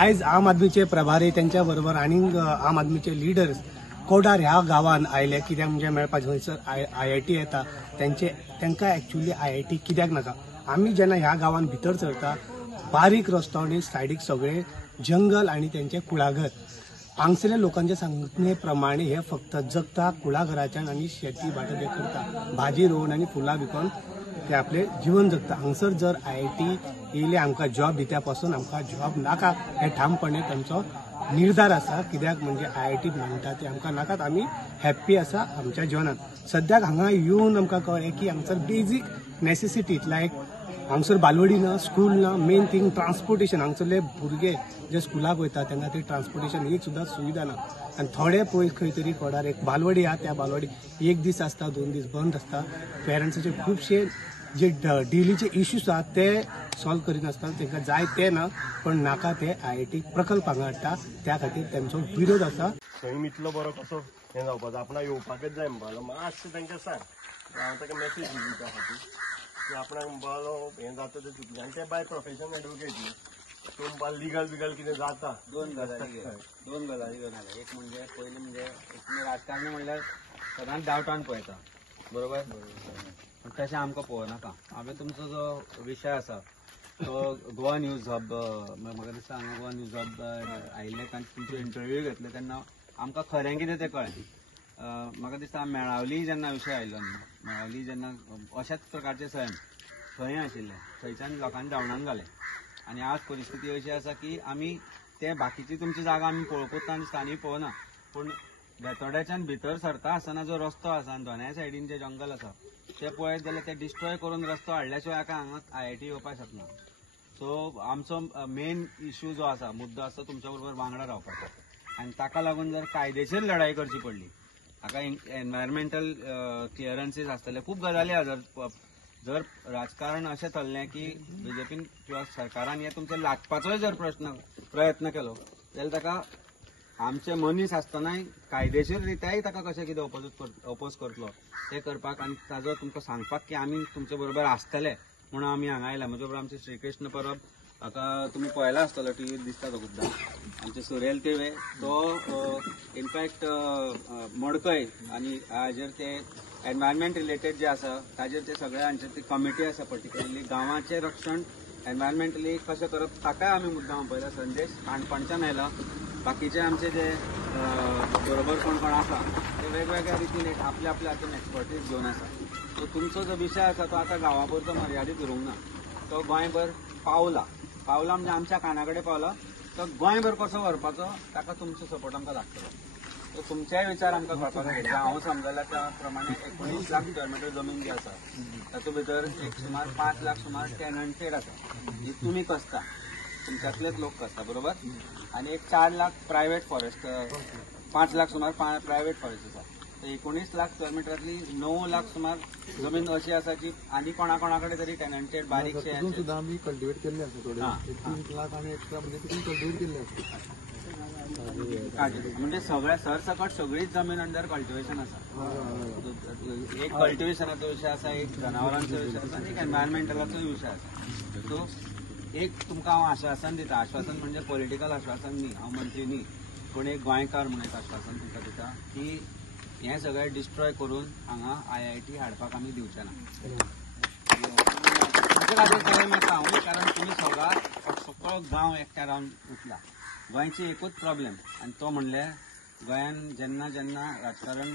आज आम आदमीचे प्रभारी त्यांच्या बरोबर आणि आम आदमीचे लिडर्स कोडार ह्या गावान आयले कित्याक म्हणजे मेळपाक थंयसर IIT येता तांकां एक्चुअली IIT कित्याक नाका. आमी जेन्ना ह्या गावान भितर सरता बारीक रस्तो आनी सायडीक सगळे जंगल आणि त्यांचे कुळागर. हांगसरल्या लोकांच्या सांगणे प्रमाणे हे फक्त जगता कुळाघराच्यान आणि शेती भाट जे करता भाजी रोवन आणि फुलां विकून ते आपले जीवन जगता. हांगसर जर IIT येयले आमकां जॉब दित्या पासून आमकां जॉब नाका हे ठामपणे तांचो निर्धार आसा. कित्याक म्हणजे IIT म्हणटा ते आमकां नाकात. आमी हॅप्पी आसा आमच्या जिवनात. सद्याक हांगा येवन आमकां कळ्ळें की हांगसर बेजीक नेसेसिटीज लायक हांगसर बालवडी ना, स्कूल ना, मेन थिंग ट्रान्सपोर्टेशन. हांगसरले भुरगे जे स्कुलाक वयता तेन्ना ते ट्रान्सपोर्टेशन एक सुद्दां सुविधा ना. आनी थोडे पयस खंय तरी कोडार एक बालवडी आहा, त्या बालवडी एक दीस आसता, 2 दीस बंद आसता. पेरंट्साचे खुबशे जे डेलीचे इश्यूज आहात ते सॉल्व करिनासतना तांकां जाय ते ना पण नाका ते IIT प्रकल्प हांगा हाडटा त्या खातीर तांचो विरोध आसा. थंय इतलो बरो कसो हें जावपाचो आपणाक येवपाकच जाय म्हणपाक मातशें तांकां सांग. हांव ताका मॅसेज दिता खातीर की आपणाक म्हणपालो हें जाता तें चुकलें आनी ते बाय प्रोफेशनल एडवोकेट न्ही तो म्हणपा लिगल कितें जाता. दोन गजाली घेवन आयला. एक म्हणजे पयलें म्हणजे राजकारणी म्हणल्यार सदांच डावटान पळयता बरोबर. तशें आमकां पळोवनाका. हांवें तुमचो जो विशय आसा तो गोवा न्यूज हब म्हाका दिसता हांगा गोवा न्यूज हब आयिल्ले तांचे तुमचो इंटरव्यू घेतले तेन्ना आमकां खरें कितें तें कळ्ळें. म्हाका दिसता मेळावली जेन्ना विशय आयलो न्ही, मेळावली जेन्ना अशाच प्रकारचे सैम थंय आशिल्ले, थंयच्यान लोकांनी डावनान घाले आनी आज परिस्थिती अशी आसा की आमी ते बाकीची तुमची जागा आमी पळोवपूच ना दिसता आनी पळोवना. पूण बेतोड्याच्यान भितर सरता आसतना जो रस्तो आसा आनी दोनाय सायडीन जे जंगल आसा ते पळयत जाल्यार ते डिस्ट्रॉय करून रस्तो हाडल्या शिवाय हांगा IIT येवपाक शकना. सो आमचो मेन इश्यू जो आसा, मुद्दो आसा तुमच्या बरोबर वांगडा रावपाचो आनी ताका लागून जर कायदेशीर लढाई करची पडली. हाका एनवायरमेंटल क्लिअरन्सीस आसतले, खूब गजाली आसा. जर राजकारण अशें चल्लें की BJPन किंवा सरकारान हे तुमचे लादपाचोय जर प्रयत्न केलो जाल्यार ताका आमचे मनीस आसतनाय कायदेशीर रित्याय ताका कशें कितें अपोज करतलो ते करपाक आनी ताजो तुमकां सांगपाक की आमी तुमचे बरोबर आसतले म्हणून आमी हांगा आयला. म्हजे बरोबर आमचे श्रीकृष्ण परब, हाका तुमी पळयला आसतलो टीव्हीर दिसता तो खुबदां. आमचे सुरेल तेवे तो इनफॅक्ट मडकय आनी हाजेर ते एनवायरमेंट रिलेटेड जे आसा ताजेर ते सगळे हांचे ती कमिटी आसा पर्टिक्युलरली गांवाचें रक्षण एनवायरमेंटली कशें करप ताकाय आमी मुद्दाम पळयला. संदेश काणकोणच्यान आयला. बाकीचे आमचे जे बरोबर कोण आसा ते वेगवेगळ्या रितीन आपल्या हातून एक्सपर्टीज घेवन आसा. सो तुमचो जो विशय आसा तो आतां गांवा पुरतो मर्यादीत उरूंक ना. तो गोंयभर पावला म्हणजे आमच्या काना कडेन पावला. तो गोंयभर कसो व्हरपाचो ताका तुमचो सपोर्ट आमकां लागतलो. सो तुमचेय विचार आमकां कळपाक जाय. हांव समजला त्या प्रमाणे 19 लाख स्क्वेअर मीटर जमीन जी आसा तातूंत भितर एक सुमार 5 लाख सुमार टेनंटेड आसा जी तुमी कसता, तुमच्यातलेच लोक कसता बरोबर. आनी एक 4 लाख प्रायव्हेट फॉरेस्ट, 5 लाख सुमार प्रायव्हेट फॉरेस्ट आसा. 19 लाख स्क्वेअर मिटरांतली 9 लाख सुमार जमीन अशी आसा की आनी कोणाकडे तरी टेनंटेड बारीकशे सुद्धा आम्ही कल्टिवेट केल्ले आसा थोडे 3 लाख आनी एक्स्ट्रा म्हणजे कल्टिवेट केल्ले आसा. म्हणजे सगळ्या सरसकट सगळीच जमीन अंडर कल्टिवेशन आसा. एक कल्टिवेशनाचो विशय आसा, एक जनावरांचो विशय आसा आनी एक एनवायरमेंटलाचो विशय आसा. सो एक तुमकां हांव आश्वासन दिता. आश्वासन म्हणजे पॉलिटिकल आश्वासन न्ही, हांव मंत्री न्ही, पूण एक गोंयकार म्हणून एक आश्वासन तुमकां दिता की हें सगळें डिस्ट्रॉय करून हांगा IIT हाडपाक आमी दिवचे ना. तुमचे खातीर सगळें म्हाका हांवूय, कारण तुमी सगळो गांव एकठांय रावन उठला. गोंयची एकूच प्रॉब्लेम आनी तो म्हणल्यार गोंयान जेन्ना राजकारण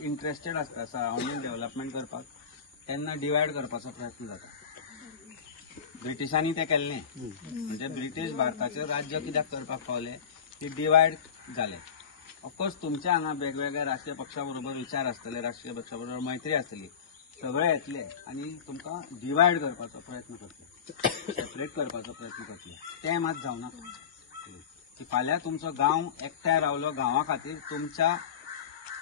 इंट्रस्टेड आसता सरावंडींग डेव्हलपमेंट करपाक तेन्ना डिवायड करपाचो प्रयत्न जाता. ब्रिटिशांनी तें केल्लें. म्हणजे ब्रिटीश भारताचें राज्य कित्याक करपाक पावले की डिवायड जाले. ऑफकोर्स तुमच्या हांगा वेगवेगळ्या राजकीय पक्षा बरोबर विचार आसतले, राजकीय पक्षा बरोबर मैत्री आसतली, सगळे येतले आनी तुमकां डिवायड करपाचो प्रयत्न करतले, सेपरेट करपाचो प्रयत्न करतले. तें मात जावना की फाल्यां तुमचो गांव एकठांय रावलो, गांवा खातीर तुमच्या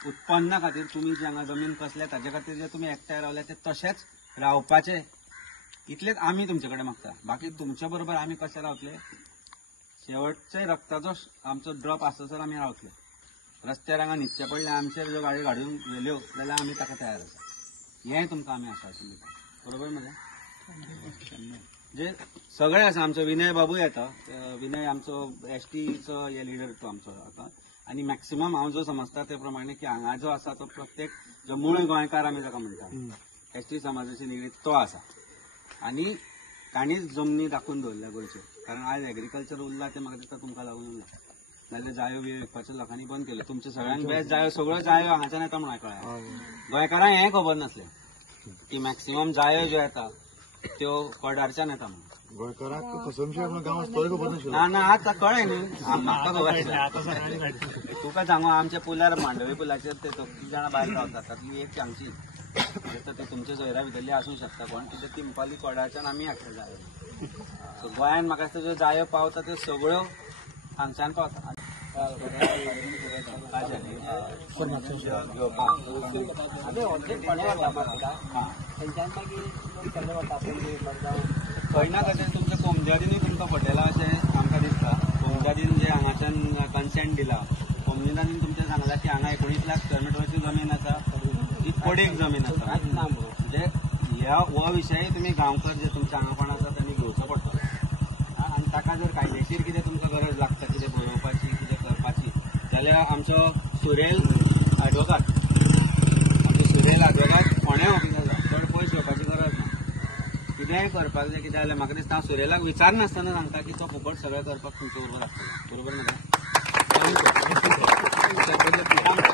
उत्पन्ना खातीर तुमी जी हांगा जमीन कसले ताजे खातीर जे तुमी एकठांय रावले ते तशेंच रावपाचे इतलेच आमी तुमचे कडेन मागता. बाकी तुमच्या बरोबर आमी कशे रावतले, शेवटचे रक्ताचो आमचो ड्रॉप आसतसर आमी रावतले. रस्त्यार हांगा न्हिदचे पडले, आमचेर ज्यो गाडयो घालून व्हेल्यो जाल्यार आमी ताका तयार आसा. हें तुमकां आमी आश्वासन दिता. बरोबर मरे. जे सगळे आसा आमचो विनय बाबू येता विनय आमचो एसटीचो हे लिडर तो आमचो आता आणि मॅक्सिमम हांव जो समजता ते प्रमाणे की हांगा जो आसा तो प्रत्येक जो मूळ गोंयकार आमी जाका म्हणटा एसटी समाजाचे निगडीत तो आसा आणि ताणीच जमनी दाखवून दवरल्या गोंयच्यो कारण आज एग्रीकल्चर उरला ते म्हाका दिसता तुमकां लागून उरला नाल्यार जायो बी विकपाच्यो लोकांनी बंद केल्यो तुमचे सगळ्यांत बेस्ट जायो सगळ्यो जायो हांगाच्यान येता म्हणून कळ्ळें गोंयकारांक हें खबर नासलें की मॅक्सिमम जायो ज्यो येता त्यो कोडारच्यान येता म्हणून गोंयकाराक कसमशें आपल्या गांवांत तोय खबर नाशिल्लो ना ना आता कळ्ळें न्ही म्हाका खबर आसलें तुका सांगू आमच्या पुलार मांडवी पुलाचेर ते 30 जाणां भायर रावतात तातली एक सांगची ते तुमच्या सोयऱ्या भितरली आसूंक शकता पण कित्याक तिंपाली कोडाच्यान आमी हाडटा जायो सो गोंयान म्हाका दिसता ज्यो जायो पावता त्यो सगळ्यो हांगच्यान पावता खंय ना खंय तुमच्या कोमजादीनूय तुमकां फटयलां अशें आमकां दिसता कोमजादीन जे हांगाच्यान कन्सेंट दिला कोमजादीन तुमचें सांगलां की हांगा 19 लाख स्क्वेअर मिटरची जमीन आसा ही पडीक जमीन आसा म्हणजे हो विशय तुमी गांवकर जे तुमचे हांगा कोण आसा त्यांनी घेवचो पडटलो आनी ताका जर कायदेशीर कितें तुमकां गरज लागता कितें बरोवपाची कितें करपाची जाल्यार आमचो सुरेल आडवोगात फोंड्या ऑफिसार चड पयस येवपाची गरज ना कितेंय करपाक जाय कितें जाल्यार म्हाका दिसता हांव सुरेलाक विचारनासतना सांगता की तो फुकट सगळें करपाक तुमचे बरोबर आसतलो बरोबर न्हू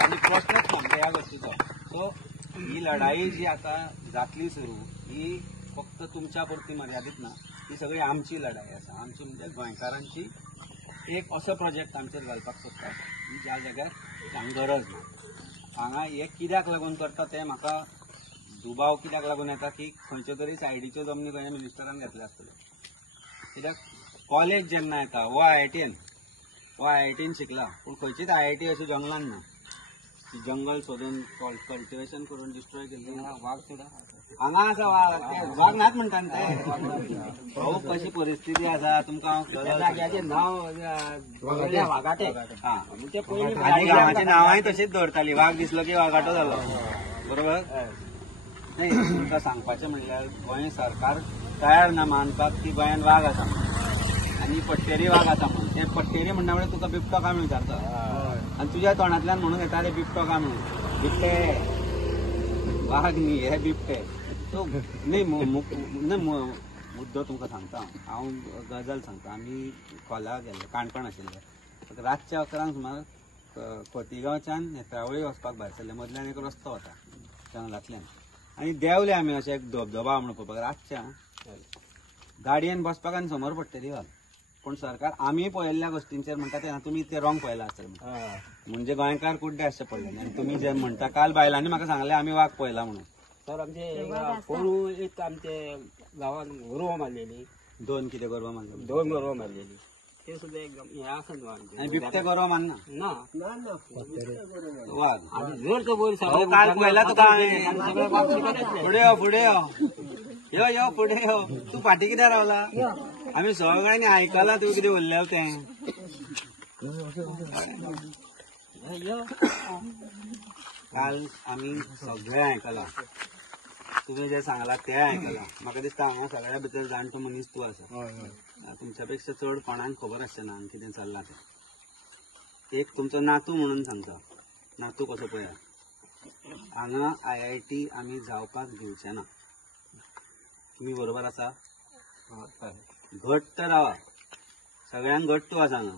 आनी प्रश्नच सामको ह्या गोष्टीचो सो ही लढाई जी आता जातली सुरू ही फक्त तुमच्या पुरती मर्यादित ना ही सगळी आमची लढाई आसा आमची म्हणजे गोंयकारांची एक असो प्रोजेक्ट आमचेर घालपाक सोदता ज्या जाग्यार हांगा गरज ना हांगा हे कित्याक लागून करता ते म्हाका दुबाव कित्याक लागून येता की खंयच्यो तरी सायडीच्यो जमनी खंय मिनिस्टरान घेतले आसतले कित्याक कॉलेज जेन्ना येता वो आयआयटीन शिकला पूण खंयचीच आयआयटी अशी जंगलान ना जंगल सोडून कल्टिवेशन करून डिस्ट्रॉय केल्ली वाघ सुद्धा हांगा आसा वाघ नाच म्हणटा ते कशी परिस्थिती आसा तुमकां जाग्याचें नांव वागाटे आनी गांवाची नांवांय तशीच दवरताली वाघ दिसलो की वागाटो जालो बरोबर नाही तुमकां सांगपाचें म्हणल्यार गोंय सरकार तयार ना मानपाक की गोंयान वाघ आसा आनी पट्टेरी वाघ आसा म्हणून ते पट्टेरी म्हणटा म्हणजे तुका बिबटो काय विचारता आनी तुज्या तोंडांतल्यान म्हणून येता रे बिबटो काय म्हणून बिबटे वाघ न्ही हे बिबटे सो न्ही मुद्दो तुमकां सांगता हांव गजाल सांगता आमी खोला गेल्ले काणकोण आशिल्ले रातच्या 11 सुमार खोतीगांवच्यान नेत्रावळी वचपाक भायर सरले मदल्यान एक रस्तो वता जंगलांतल्यान आनी देंवले आमी अशें एक धबधबा म्हणून पळोवपाक रातच्या गाडयेन बसपाक आनी समोर पडटली वाघ पूण सरकार आमी पळयल्ल्या गोश्टींचेर म्हणटा ते तुमी ते रॉंग पळयला आसतले म्हणजे गोंयकार कुड्डे आसचे पडले आनी तुमी जे म्हणटा काल बायलांनी म्हाका सांगले आमी वाघ पळयला म्हणून सर आमचे कोण एक आमचे गांवांत गोरवां मारलेली 2 कितें गोरवां मारले 2 गोरवां मारलेली ते सुद्धा एकदम हे आसा न्हू आमचे आनी बिबटे गोरवां मारना ना वाघ आनी जर तो वयर अहो, काल पळयला तुका हांवें फुडें यो यो फुडें यो तूं फाटीं कित्याक रावला आमी सगळ्यांनी आयकलां तुवें कितें उरलेलें तें काल आमी सगळें आयकलां तुवें जें सांगलां तें आयकलां म्हाका दिसता हांगा सगळ्या भितर जाणटो मनीस तूं आसा तुमच्या पेक्षा चड कोणाक खबर आसचें ना हांगा कितें चल्लां तें एक तुमचो नातू म्हणून सांगता नातू कसो पळया हांगा आयआयटी आमी जावपाक दिवचे ना तुमी बरोबर आसा घट्ट रावा सगळ्यांक घट्ट आसा हांगा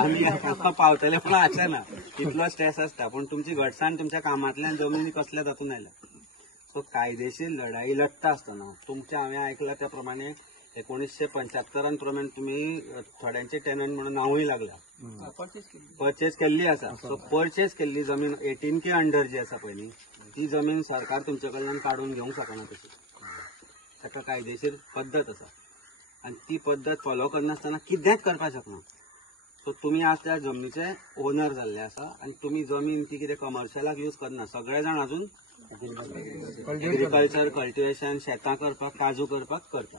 आमी हांगा पावतले पूण आसचे ना तितलो स्ट्रेस आसता पूण तुमची घटसाण तुमच्या कामांतल्यान जमनी कसल्या तातूंत आयल्या सो कायदेशीर लढाई लढता आसतना तुमच्या हांवें आयकलां त्या प्रमाणे 1975 प्रमाणे तुम्ही थोड्यांचे टेनंट म्हणून नांवूय लागल्या परचेज केल्ली आसा सो परचेज केल्ली जमीन 18 के अंडर जी आसा पळय न्ही ती जमीन सरकार तुमचे कडल्यान काडून घेवंक शकना तशी ताका कायदेशीर पद्दत आसा आनी ती पद्दत फॉलो करनासतना कितेंच करपाक शकना सो तुमी आज त्या जमनीचे ओनर जाल्ले आसा आनी तुमी जमीन ती कितें कमर्शियलाक यूज करना सगळे जाण अजून एग्रीकल्चर कल्टिवेशन शेतां करपाक काजू करपाक करता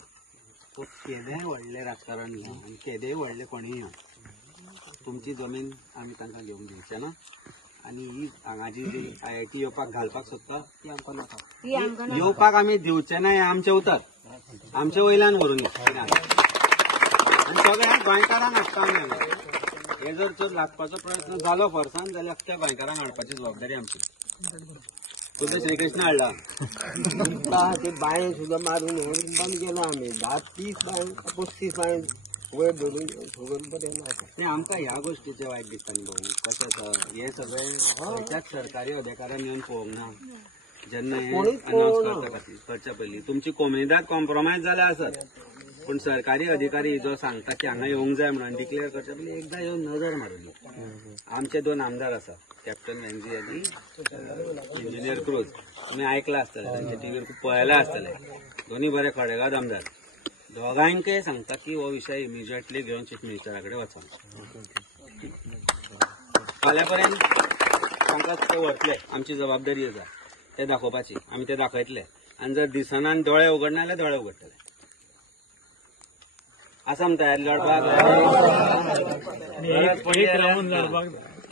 सो केदेंय व्हडलें राजकारण न्ही आनी केदेंय व्हडलें कोणीय तुमची जमीन आमी तांकां घेवंक दिवचे ना आनी ही हांगाची जी आयआयटी येवपाक घालपाक सोदता ती आमकां नाका येवपाक आमी दिवचे ना हें आमचें उतर आमच्या वयल्यान व्हरून यो आनी सगळ्या गोंयकारांक हाडटा हे जर चड लागपाचो प्रयत्न जालो परसान जाल्यार त्या गोंयकारांक हाडपाची जबाबदारी आमची. तुझं श्रीकृष्ण हाडला ते बाये सुद्धा मारून बंद केला आम्ही 10-30 बाय 35 बाय वयर धरून सगळं बरें ते आमकां ह्या गोष्टीचे वायट दिसता न्ही भाऊ. कशें हे सगळे त्याच सरकारी अधिकाऱ्यान येवन पळोवंक ना. जेन्ना हे अनाउन्स करच्या पयलीं तुमची कोमुनिदाद कॉम्प्रोमायज जाल्या आसत पूण सरकारी अधिकारी जो सांगता की हांगा येवंक जाय म्हणून डिक्लेअर करच्या पयलीं एकदां येवन नजर मारली. आमचे 2 आमदार आसा कॅप्टन वेंजी आनी इंजिनियर क्रूज. तुमी आयकला आसतले तांचे टीव्हीर खूब पळयला आसतले. दोन्ही बरे खडेगाद आमदार. दोगांयकय सांगता की हो विशय इमिजिएटली घेवन चीफ मिनिस्टरा कडेन वचोन फाल्यां पर्यंत तांकां ते व्हरतले. आमची जबाबदारी आसा ते दाखोवपाची. आमी ते दाखयतले आनी जर दिसना आनी दोळे उगडना जाल्यार दोळे उगडटले. आसा आमी तयारी लढपाक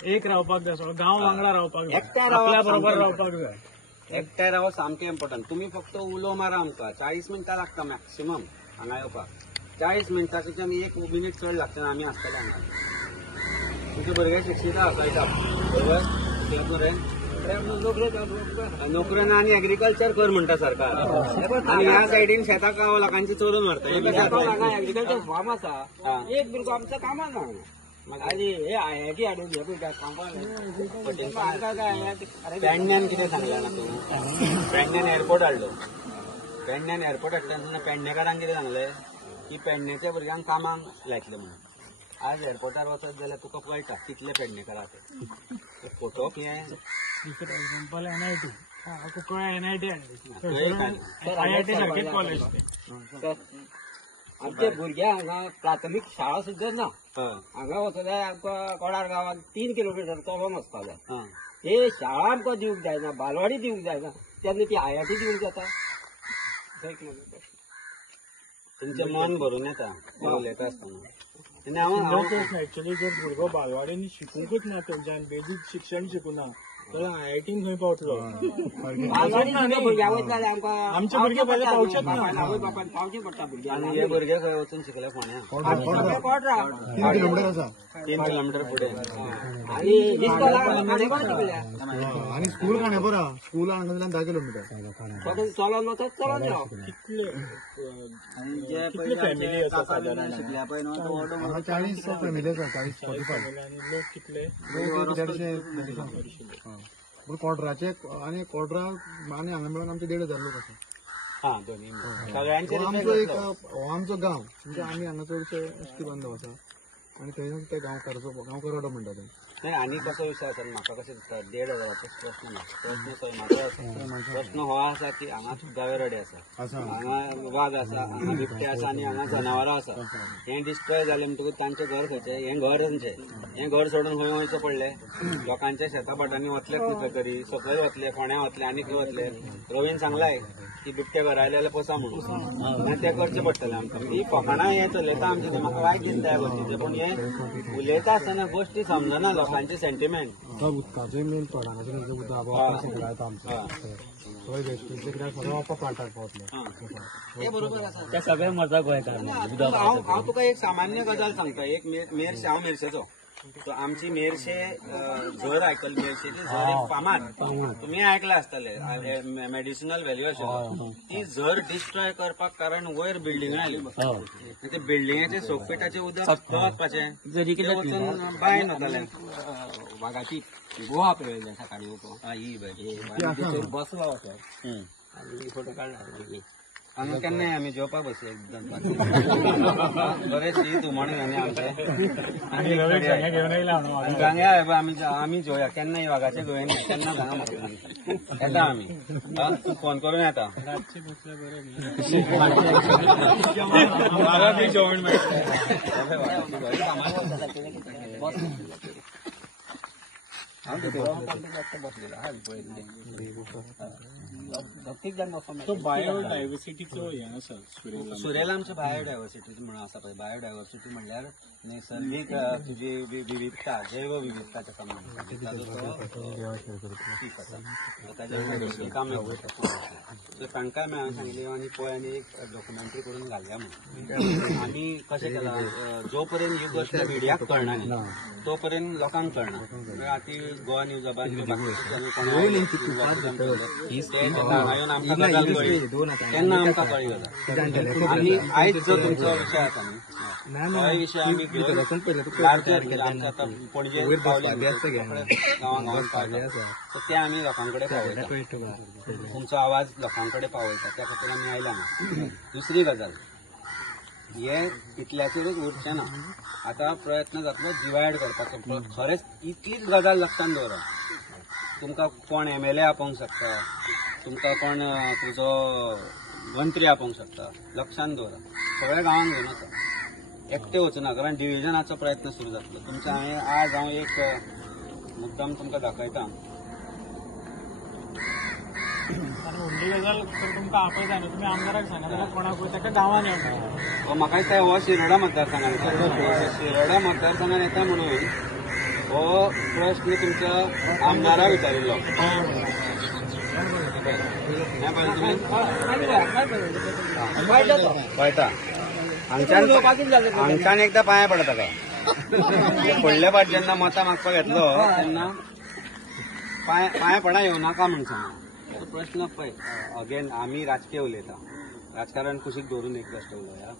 एक रावपाक जाय. गांव वांगडा रावपाक जाय. एकठांय आपल्या बरोबर रावपाक जाय. एकठांय रावप सामकें इम्पॉर्टंट. तुमी फक्त उलो मारा आमकां 40 मिनटां लागता मॅक्सिमम हांगा येवपाक. 40 मिनटांसून 1 मिनीट चड लागता आमी आसतले हांगा. तुमचे भुरगे शिक्षिता आसायता बरोबर नोकऱ्यान आनी एग्रीकल्चर कर म्हणटा सरकार आनी ह्या सायडीन शेताक लोकांची चोरून व्हरता. एग्रीकल्चर फार्म आसा एक भुरगो आमचं कामाक ना आनी हे आयआयटी हाडून घे पेडण्यान कितें सांगलें ना तूं. पेडण्यान एअरपोर्ट हाडलो. पेडण्यान एअरपोर्ट हाडटा पेडणेकारांक कितें सांगलें की पेडण्याच्या भुरग्यांक कामाक लायतले म्हणून. आज एअरपोर्टार वचत जाल्यार तुका कळटा कितले पेडणेकार आसा ते. फोटोक हे एग्जाम्पल एनआयटी कुंकळ्या एनआयटी आयआयटी सारकेच कॉलेज. आमचे भुरगे हांगा प्राथमीक शाळा सुद्धा ना. हांगा वचल्यार आमकां कोडार गांवांत 3 किलोमीटर चलोन वचपा जाय. हे शाळा आमकां दिवंक जायना बालवाडी दिवंक जायना तेन्ना ती आयआयटी दिवंक जाता. तुमचें मन भरून येता उलयता आसतना. एक्चुअली जर भुरगो बालवाडीन शिकूंकूच ना थंयच्यान बेजीक शिक्षण शिकूना जाल्यार आयआयटीन खंय पावतलो. आमचे भुरगे पयले पावचेच ना. पावचे पडटा भुरगे. आनी हे भुरगे खंय वचून शिकले फोंड्या 3 किलोमीटर आसा 3 किलोमीटर फुडें. आनी खांडेपार शिकल्या आणि स्कूल खांडेपारा स्कूल हांगा 10 किलोमीटर चलोन वचत चलोन यो. आनी जे पयले शिकल्या पळय न्हू तो ऑर्डर 40 फॅमिली आसा 40-45 लोक कितले क्वॉर्टराचे आणि क्वॉर्टरा आणि हांगा मेळून आमचे 1,500 लोक आसा. हां दोन्ही सगळ्यांचे आमचो एक आमचो गांव म्हणजे आमी हांगा चडशे इश्टी बांधव आसा आणि थंय ते गांवकार वाडो म्हणटा ते. नाही आनी कसो विशय आसा म्हाका कशें दिसता 1,500 प्रश्न ना. प्रश्न हो आसा की हांगा गावेरडे आसा हांगा वाघ आसा हांगा बिबटे आसा आनी हांगा जनावरां आसा. हें डिस्ट्रॉय जालें म्हणटकूच तांचें घर खंयचें हें घर तांचें हें घर सोडून खंय वयचें पडलें. लोकांच्या शेता पाटांनी वतले खंय तरी सकयल वतले फोंड्या वतले आनी खंय वतले. रवीन सांगलाय की बिबटे घरा आयले जाल्यार पोसा म्हणून तें करचें पडटलें आमकां. ही फकाणां हें चलयता आमचें म्हाका वायट दिसता ह्या गोश्टीचें. पूण हें उलयता आसतना गोश्टी समजना लोकांचे सेंटिमेंट. उदकाचें मेन थोडांचें उदक आमचो सगळें वापस प्लांटाक पावतले. हे बरोबर आसा. ते सगळे मजा गोंयकार. हांव तुका एक सामान्य गजाल सांगता. एक मेरशे हांव मेरशेचो. तो आमची मेरशे झर आयकल मेरशेची झर एक फामाद तुम्ही आयकला आसतले मेडिसिनल व्हॅल्यू आशिल्लो. ती झर डिस्ट्रॉय करपाक कारण वयर बिल्डिंग आयली. ते बिल्डिंगाचे सोकपेटाचे उदक वचपाचें जरी कितें वचून बायन वतालें. वाघाची गुहा पळयल्या सकाळी वचून ही बाय बसलो वचो आनी फोटो काडला. हांगा केन्नाय आमी जेवपाक बसले एकदम बरें शीत हुमण घेवन आमचें आनी घेवन येयला गांगे आमी जेवया. केन्नाय वाघाचे गोंयन केन्ना सांगा येता आमी. तूं फोन करून येता. म्हाका ती जेवण मेळटा. हांव बसलेलो हा पळयलें. प्रत्येक जाण वचोंक तो मेळटा. बायोडायव्हर्सिटीचो हे आसा सुरेला. सुरेला आमच्या बायोडायव्हर्सिटी म्हणून आसा पळय. बायोडायव्हर्सिटी म्हणल्यार नैसर्गीक जी विविधता, जैव विविधता जाका म्हणटा ताजो तो पीक आसा. ताजें काम सो तांकां हांवें सांगिल्लें आनी पळय आनी एक डॉक्युमेंटरी करून घालया म्हणून. आमी कशें केलां, जो पर्यंत ही गोश्ट मिडियाक कळना न्ही तो पर्यंत लोकांक कळना. आतां गोवा न्यूज अबान हांवें आमकां गजाल कळ्ळी तेन्ना आमकां कळ्ळी गजाल. आनी आयज जो तुमचो विशय आसा न्ही हो विशय आमी लार्जर आमच्या आतां पणजे गांवांत पावता सो ते आमी लोकां कडेन पावयता. तुमचो आवाज लोकां कडेन पावयता त्या खातीर आमी आयला ना. दुसरी गजाल, हे इतल्याचेरच उरचें ना. आतां प्रयत्न जातलो डिवायड करपाचो. खरेंच इतलीच गजाल लक्षांत दवरा. तुमकां कोण MLA आपोवंक शकता, तुमकां कोण तुजो मंत्री आपोवंक शकता. लक्षांत दवरा, सगळ्या गांवांक घेवन वचा. एकटे वचना, कारण डिव्हिजनाचो प्रयत्न सुरू जातलो. तुमचो आज हांव एक मुद्दाम तुमकां दाखयता. व्हडली गजाल तर तुमकां आपयता न्हू, तुमी आमदाराक सांगा नाजाल्यार कोणाक ताका गांवांत येवं. म्हाका दिसता हो शिरोडा मतदारसंघान येता. शिरोडा मतदारसंघान येता म्हणून हो प्रश्न तुमच्या आमदाराक विचारिल्लो. पळयता हांगच्यान एकदां पांया पडा ताका. फुडल्या फावट जेन्ना मतां मागपाक येतलो तेन्ना पांया पडा येवं नाका म्हण सांग. प्रश्न पळय, अगेन आमी राजकीय उलयता, राजकारण कुशीक दवरून एक गोश्ट उलोवया.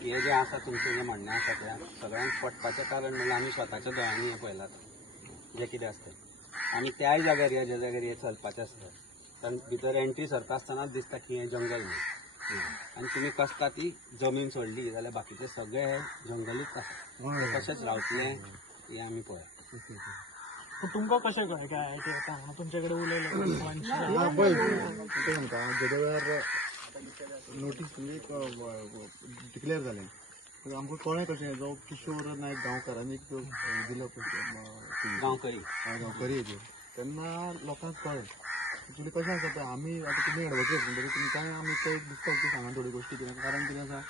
हे जे आसा तुमचें जें म्हणणें आसा तें सगळ्यांक पटपाचें कारण म्हणल्यार आमी स्वताच्या दोळ्यांनी हें पळयलां जें कितें आसता. आनी त्याय जाग्यार ज्या जाग्यार हें चलपाचें आसता तातूंत भितर एंट्री सरता आसतनाच दिसता की हें जंगल न्ही. आनी तुमी कसता ती जमीन सोडली जाल्यार बाकीचे सगळे हे जंगलूच आसा. तशेंच रावतलें हें आमी पळय. तुमकां कशें कळ्ळें की IIT येता म्हणून तुमचे कडेन उलयलें? पळय कितें म्हणटा, जेद्या वेळार नोटीस डिक्लेअर जालें आमकां कळ्ळें कशें, जो किशोर नायक गांवकारांनी दिलो गांवकरी हेजेर, तेन्ना लोकांक कळ्ळें. एक्चुली कशें आसा पळय, आमी आतां तुमी एडवोकेट म्हणटकीर तुमकांय आमी एक दिसता की सांगा थोडी गोश्टी कितें. कारण कितें आसा,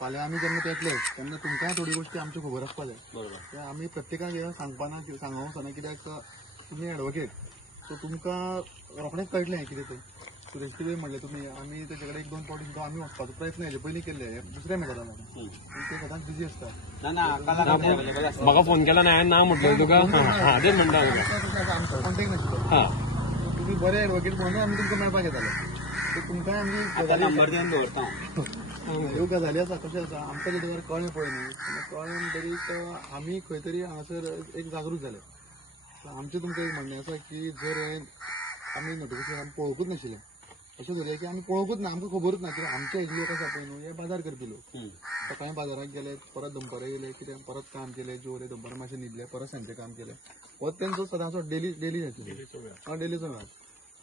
फाल्यां आमी जेन्ना तेतले तेन्ना तुमकांय थोडी गोश्टी आमच्यो खबर आसपा जाय. बरोबर. आमी प्रत्येकाक हे सांगपाना सांगूंक वचना, कित्याक तुमी एडवोकेट सो तुमकां रोखडेंच कळटलें कितें तें. सुरेश कितें म्हणलें तुमी, आमी तेजे कडेन एक दोन फावटी सुद्दां आमी वचपाचो प्रयत्न हेजे पयलीं केल्ले, दुसऱ्या मेटरा लागून. ते सदांच बिजी आसता. म्हाका फोन केला ना, हांवें ना म्हटलं तुका. आदेच म्हणटा तुका आमचो कॉन्टेक्ट नाशिल्लो. तुमी बरे एडवोकेट म्हणून आमी तुमकां मेळपाक येताले. सो तुमकांय आमी नंबर दिवन दवरता. ह्यो गजाली आसा. कशें आसा, आमकां जेन्ना कळ्ळें पळय न्ही, कळ्ळें तरी आमी खंय तरी हांगासर एक जागृत जाले. आमचें तुमकां एक म्हणणें आसा की जर हें आमी नोटिफिकेशन पळोवंकूच नाशिल्लें, अशें धरया की आमी पळोवंकूच ना, आमकां खबरूच ना. कित्याक आमचे हेजे लोक आसा पळय न्हू, हे बाजार करपी लोक. सकाळीं बाजाराक गेले, परत दनपारा येयले, कितें परत काम केलें, जेवले, दनपारा मातशें न्हिदले, परत सांजचें काम केलें. हो तेंचो सदांचो डेली डेलीचो वेळ.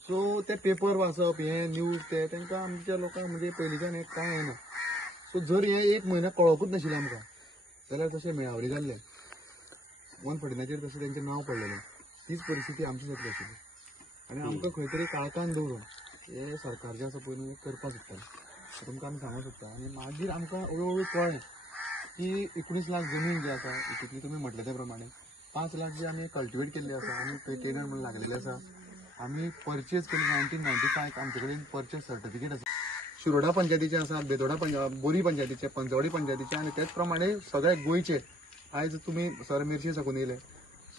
सो ते पेपर वाचप, हे न्यूज ते तांकां आमच्या लोकांक म्हणजे पयलींच्यान हें कांय येना. सो जर हें एक म्हयनो कळोवंकूच नाशिल्लें आमकां जाल्यार तशें मेळावरी जाल्ले, वन फटिनाचेर तशें तेंचें नांव पडलेलें, तीच परिस्थिती आमची जातली आशिल्ली. आनी आमकां खंय तरी काळखान दवरून हे सरकार जें आसा पळय न्हू, हें करपाक सोदता. तुमकां आमी सांगूंक सोदता. आनी मागीर आमकां हळू कळ्ळें की 19 लाख जमीन जी आसा, तितली तुमी म्हटले त्या प्रमाणे 5 लाख जी आमी कल्टिवेट केल्ली आसा आनी थंय टेनर म्हणून लागलेले आसा. आमी परचेज केली 1995 आमचे कडेन परचेज सर्टिफिकेट आसा. शिरोडा पंचायतीचे आसा, बेतोडा बोरी पंचायतीचे, पंचवाडी पंचायतीचे आनी तेच प्रमाणे सगळे गोंयचे. आयज तुमी सर मेर्शे साकून येयले.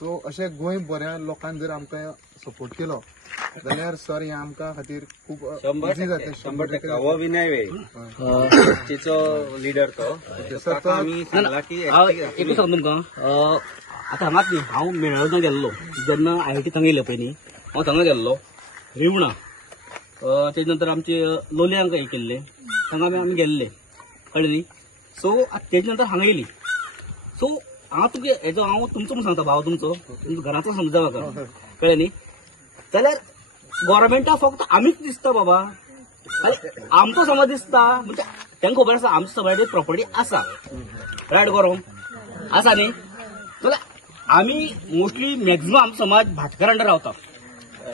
सो अशें गोंय बऱ्या लोकांनी जर आमकां सपोर्ट केलो जाल्यार सर हे आमकां खातीर खूब इझी जातलें. 100%. हो विनय तिचो लिडर तो आमी सांगला की एकूच सांग तुमकां, आतां हांगाच न्ही, हांव मेळोवना गेल्लो जेन्ना IIT थंग येयले पळय न्ही, हांव थंगा गेल्लो रिवणा. तेजे नंतर आमचे लोलयांक हे केल्ले, थंगा आमी गेल्ले, कळ्ळें न्ही. सो तेजे नंतर हांगा येयली. सो हांव तुमचे हेजो हांव तुमचो म्हूण सांगता, भाव तुमचो घरांतलो समजा म्हाका, कळ्ळें न्ही. जाल्यार गव्हर्मेंटाक फक्त आमीच दिसता बाबा, आमचो समाज दिसता म्हणजे तांकां खबर आसा आमच्या समाजाची प्रॉपर्टी आसा, रायट गो रॉंग आसा न्ही. जाल्यार आमी मोस्टली मॅक्झिमम आमचो समाज भाटकारा अंडर रावता.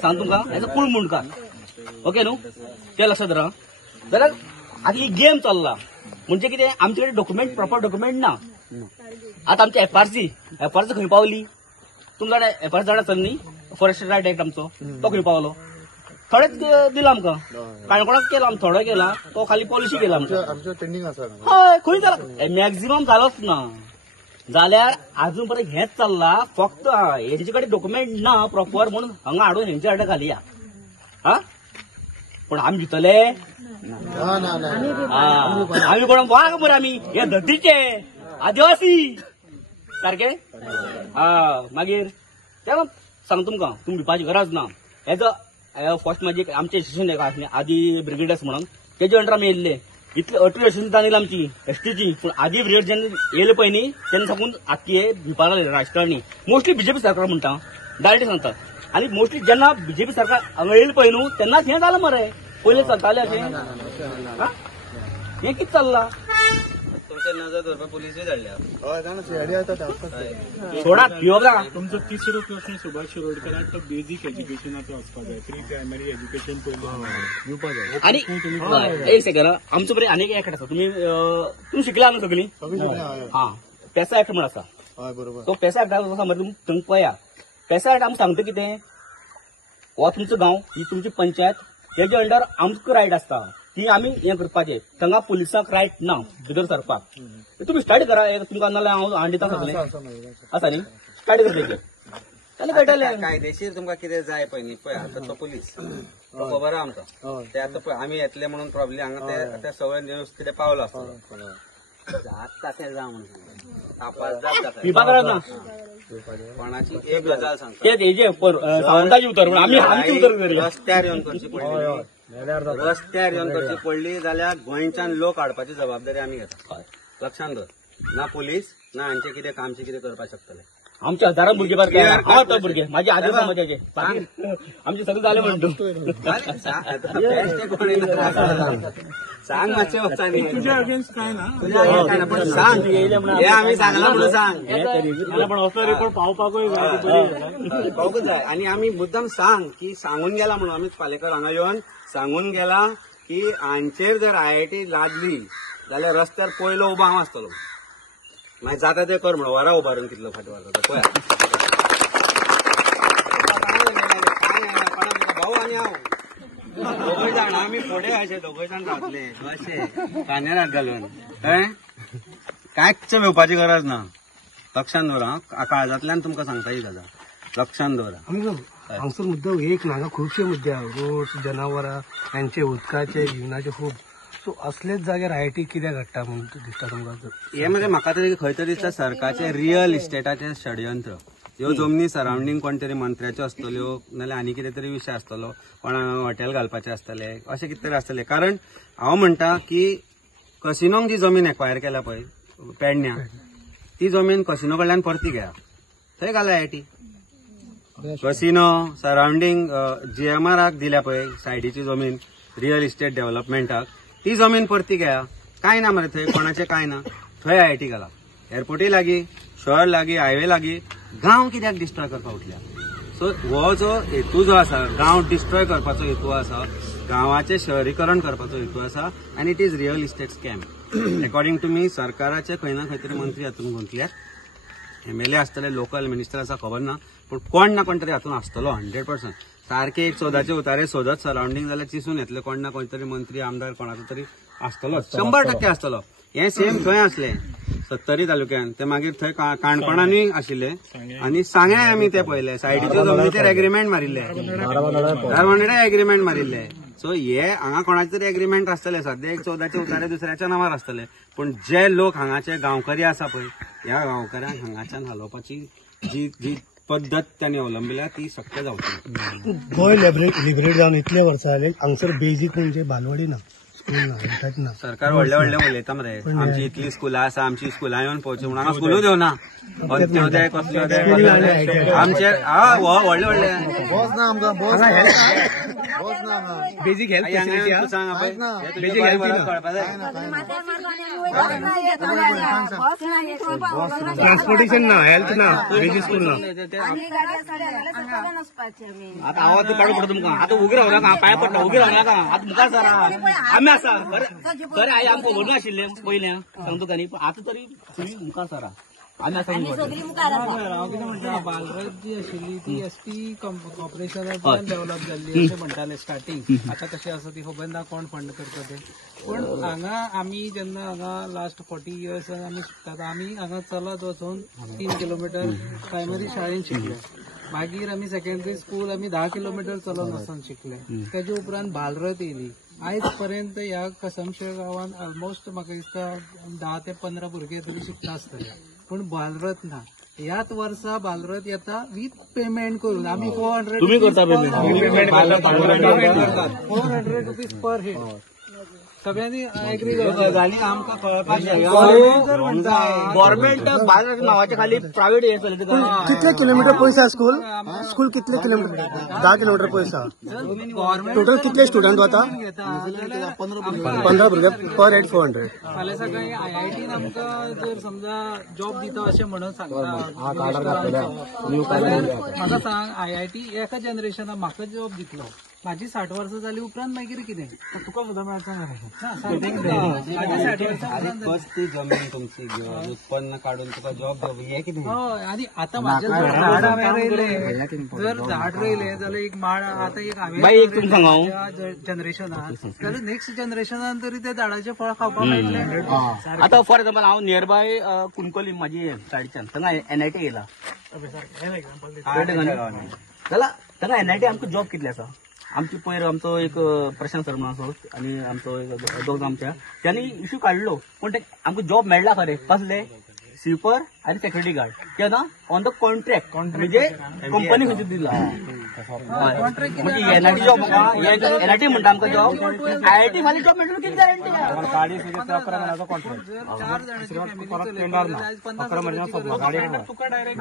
सांग तुमकां एज अ कुळ मुणकार. ओके न्हू ते लक्षात राहा जाल्यार आतां ही गेम चल्ला म्हणजे कितें आमचे कडेन डॉक्युमेंट प्रॉपर डॉक्युमेंट ना आतां आमची एफआरसी खंय पावली तुमच्या कडेन एफआरसी धाडा सर न्ही फॉरेस्ट रायट एक्ट आमचो तो खंय पावलो थोडेच दिला आमकां काणकोणाक केला आमी थोडो केला तो खाली पॉलिसी केला आमकां आमच्या पेंडिंग आसा हय खंय जाला मॅक्झिमम जालोच ना जाल्यार अजून पर्यंत हेच चल्ला फक्त हेंचे कडेन डॉक्युमेंट ना प्रॉपर म्हणून हांगा हाडून हेंचे हाडा घालया हा पण आमी भितले आमी कोण वाघ मरे आमी हे धरतीचे आदिवासी सारखे मागीर ते सांग तुमकां तुमी भिवपाची गरज ना हेजो फर्स्ट म्हाजी आमचे एसोसिएशन आदी ब्रिगेडर्स म्हणून तेजे अंडर आमी येयल्ले इतली 18 वर्सांची जाणील आमची एसटीची पण आदी ब्रिगेड जेन्ना येयले पळय न्ही तेन्ना साकून आत्ती भिवपाक लागले राजकारणी मोस्टली बीजेपी सरकार म्हणटा डायरेक्ट सांगता आनी मोस्टली जेन्ना बीजेपी सरकार हांगा येयले पळय न्हू तेन्नाच हें जालें मरे पयलीं चलतालें अशें हें कितें चल्लां तुमचे नजर धरपा पुलिसूय धाडल्या हय जाणा सीआयडी येता सोडात भिवप ना तुमचो तिसरो प्रश्न सुभाष शिरोडकराक तो बेजीक एज्युकेशनाचो वचपाक जाय प्री प्रायमरी एज्युकेशन पयलीं आणि एक सेकंड आमचो बरें आनीक एक आसा तुम्ही शिकला न्हू सगळीं हा पेसा एक्ट म्हण आसा हय बरोबर तो पेसा एक्ट आसा मरे तुमी पळया पेसा एक्ट आमी सांगता कितें हो तुमचो गांव ही तुमची पंचायत तेजे अंडर आमकां रायट आसता ती आमी हें करपाचें थंगा पुलिसाक रायट ना भितर सरपाक तुमी स्टार्ट करा तुमकां नाल्यार हांव हांडिता सगळें आसा न्ही स्टार्ट करपाचें तेन्ना कळटलें कायदेशीर तुमकां कितें जाय पळय न्ही पळय आतां तो पुलीस तो खबर आहा आमकां ते आतां पळय आमी येतले म्हणून प्रॉब्लेम हांगा ते सगळे न्यूज कितें पावलो आसतलो जाता तें जावं म्हणून तापासदार जाता भिवपाक गरज ना कोणाची एक गजाल सांगता तेच हेजे सावंताची उतर पूण आमी आमची उतर करी रस्त्यार येवन करची पडली रस्त्यार येवन करची पडली जाल्यार गोंयच्यान लोक हाडपाची जबाबदारी आमी घेता लक्षांत दवर ना पुलीस ना हांचे कितें कामचें कितें करपाक शकतले आमचे हजारां भुरगे हांव तो भुरगे म्हाजे आदी समाजाचे आमचे सगळे जाले म्हणटो सांग मातशें वचांनी तुज्या अगेन्स्ट काय ना पण सांग हे आमी सांगला म्हणून सांग पण असलो रिपोर्ट पावपाकूय जाय पावूंक जाय आनी आमी मुद्दाम सांग की सांगून गेला म्हणून आमी पालेकर हांगा येवन सांगून गेला की हांचेर जर IIT लादली जाल्यार रस्त्यार पयलो उबो हांव आसतलो मागीर जाता तें कर म्हणून वरा उबारून कितलो फाटी वरता पळया भाऊ आनी हांव दोगूय जाण आमी फुडें अशे दोगूय जाण रावतले अशे कान्यार हात घालून कळ्ळें कांयच येवपाची गरज ना लक्षांत दवरा काळजांतल्यान तुमकां सांगता ही गजाल लक्षांत दवरा आमकां हांगसर मुद्दो एक नाका खुबशे मुद्दे रोड जनावरां यांचे उदकाचे जिवनाचे खूब सो असलेच जाग्यार IIT कित्याक हाडटा म्हणून दिसता तुमकां हे म्हणजे म्हाका तरी खंय तरी दिसता सरकारचे रियल इस्टेटाचे षडयंत्र ह्यो जमनी सरावंडींग कोण तरी मंत्र्याच्यो आसतल्यो नाल्यार आनी कितें तरी विशय आसतलो कोणा हॉटेल घालपाचें आसतलें अशें कितें तरी आसतलें कारण हांव म्हणटा की कसिनोक जी जमीन एक्वायर केल्या पळय पेडण्यां ती जमीन कसिनो कडल्यान परती घेया थंय घाला IIT कसिनो सरावंडींग GMRाक दिल्या पळय सायडीची जमीन रियल इस्टेट डेव्हलपमेंटाक ती जमीन परती घेया कांय ना मरे थंय कोणाचें कांय ना थंय IIT घाला एअरपोर्टूय लागीं शहर लागीं हायवे लागीं गांव कित्याक डिस्ट्रॉय करपाक उठल्या सो हो जो हेतू जो आसा गांव डिस्ट्रॉय करपाचो हेतू आसा गांवाचें शहरीकरण करपाचो हेतू आसा आनी it is real estate scam according to me सरकाराचे खंय ना खंय तरी मंत्री हातून गुंतल्यात MLA आसतले लोकल मिनिस्टर आसा खबर ना पूण कोण ना कोण तरी हातून आसतलो 100% सारखे एक सोदाचे उतारे सोदत सरावंडींग जाल्यार चिसून येतले कोण ना कोण तरी मंत्री आमदार कोणाचो तरी आसतलो 100% आसतलो हे सेम थंय आसले 70 तालुक्यान ते मागीर थंय काणकोणानूय आशिल्ले आनी सांगळे आमी ते पळयले सायडीच्यो जमनीचेर एग्रीमेंट मारिल्ले धारवंडे एग्रीमेंट मारिल्ले सो हे हांगा कोणाचे तरी एग्रीमेंट आसतले सध्या एक 14चे उतारे दुसऱ्याच्या नांवार आसतले पण जे लोक हांगाचे गांवकरी आसा पळय ह्या गांवकऱ्यांक हांगाच्यान हलोवपाची जी पद्दत त्यांनी अवलंबिल्या ती शक्य जावची गोंय लिबरेट जावन इतले वर्सां जाले हांगसर बेजीक म्हणजे बालवाडी ना स्कूल ना हेल्थाच ना सरकार व्हडले उलयता मरे आमची इतली स्कुलां आसा आमची स्कुलां येवन पळोवची म्हणून हांगा स्कुलूच येवना अंत्योदय कसलोदय आमचे व्हडले बॉस ना आमकां बॉस बेसिक हेल्थ फॅसिलिटी तू सांग आपण. ना. हे तुझ्या बेसिक बाय हेल्थ बरं ना. कळपाक जाय. ट्रान्सपोर्टेशन ना, हेल्थ ना, बेसिक स्कूल ना. आता आवाज काढू पडतो तुमका. आता उगे राहू नका, पाय पडला उगे राहू नका. आता मुखार सरा आम्ही असा बरे आई आमकां व्हडून आशिल्ले पयल्या सांगतो का न्ही, पण आता तरी तुम्ही मुखार सरा आम्ही असा हांव कितें म्हणटा, बालरथ जी आशिल्ली ती एसटी कॉर्पोरेशनांतल्यान डेव्हलप जाल्ली अशें म्हणटाले स्टार्टींग. आता कशें आसा ती खबर ना कोण फंड करता ते. पण हांगा आमी जेन्ना हांगा लास्ट 40 years आमी शिकतात, आमी हांगा चलत वचून 3 किलोमीटर प्रायमरी शाळेंत शिकले. मागीर आमी सेकंडरी स्कूल आमी 10 किलोमीटर चलत वचून शिकले. तेजे उपरांत बालरथ येयली. आयज पर्यंत ह्या कसमशे गांवांत ऑलमोस्ट म्हाका दिसता 10 ते 15 भुरगे तरी शिकता आसतले. पण बालरथ ना. ह्याच वर्सा बालरथ येता विथ पेमेंट करून. आमी 400 तुम्ही करता पेमेंट 400 रुपीज पर हेड. सगळ्यांनी एग्री गजाली आमकां कळपाक जाय. गव्हर्नमेंट बालरथ नावाच्या खाली प्रायव्हेट हे चलयता का? कितले किलोमीटर पयस आहा स्कूल? स्कूल कितले किलोमीटर? 10 किलोमीटर पयस आहा. टोटल कितले स्टुडंट वता? 15 भुरगे पर हेड 400. फाल्यां सकाळी IITन आमकां जर समजा जॉब दिता अशें म्हणून सांगता. म्हाका सांग, IIT एका जनरेशनाक म्हाका जॉब दितलो. माझी 60 वर्सां जाली उपरांत मागीर कितें? तुका सुद्दां मेळटा फस्ट ती जमीन तुमची घेवन उत्पन्न काढून तुका जॉब हे कितें? हय. आनी आतां म्हाजे जर झाड हांवें रोयले, जर झाड रोयले जाल्यार एक माड आतां एक बाई, एक तुमकां सांगू हांव. जनरेशनान जाल्यार नेक्स्ट जनरेशनान तरी ते झाडाचे फळ खावपाक मेळटले. आता फॉर एक्झाम्पल हांव नियर बाय कुंकोली माझी सायडच्यान थंगा NIT येयला जाल्यार थंगा NIT आमकां जॉब कितले आसा. आमची पयर आमचो एक प्रशांत सर म्हणून आसा आनी आमचो एक दोग आमच्या त्यांनी इश्यू काडलो. पण ते आमकां जॉब मेळ्ळा खरे. कसले? स्वीपर आणि सेक्युरिटी गार्ड. केन्ना ऑन द कॉन्ट्रॅक्ट, म्हणजे कंपनी खंयची दिला. म्हणजे NIT जॉब NIT म्हणटा आमकां जॉब. IIT मागीर जॉब मेळटलो कितें गॅरंटी? जर 4 जाणांची फॅमिली चलयता जाल्यार आयज 50 तुका डायरेक्ट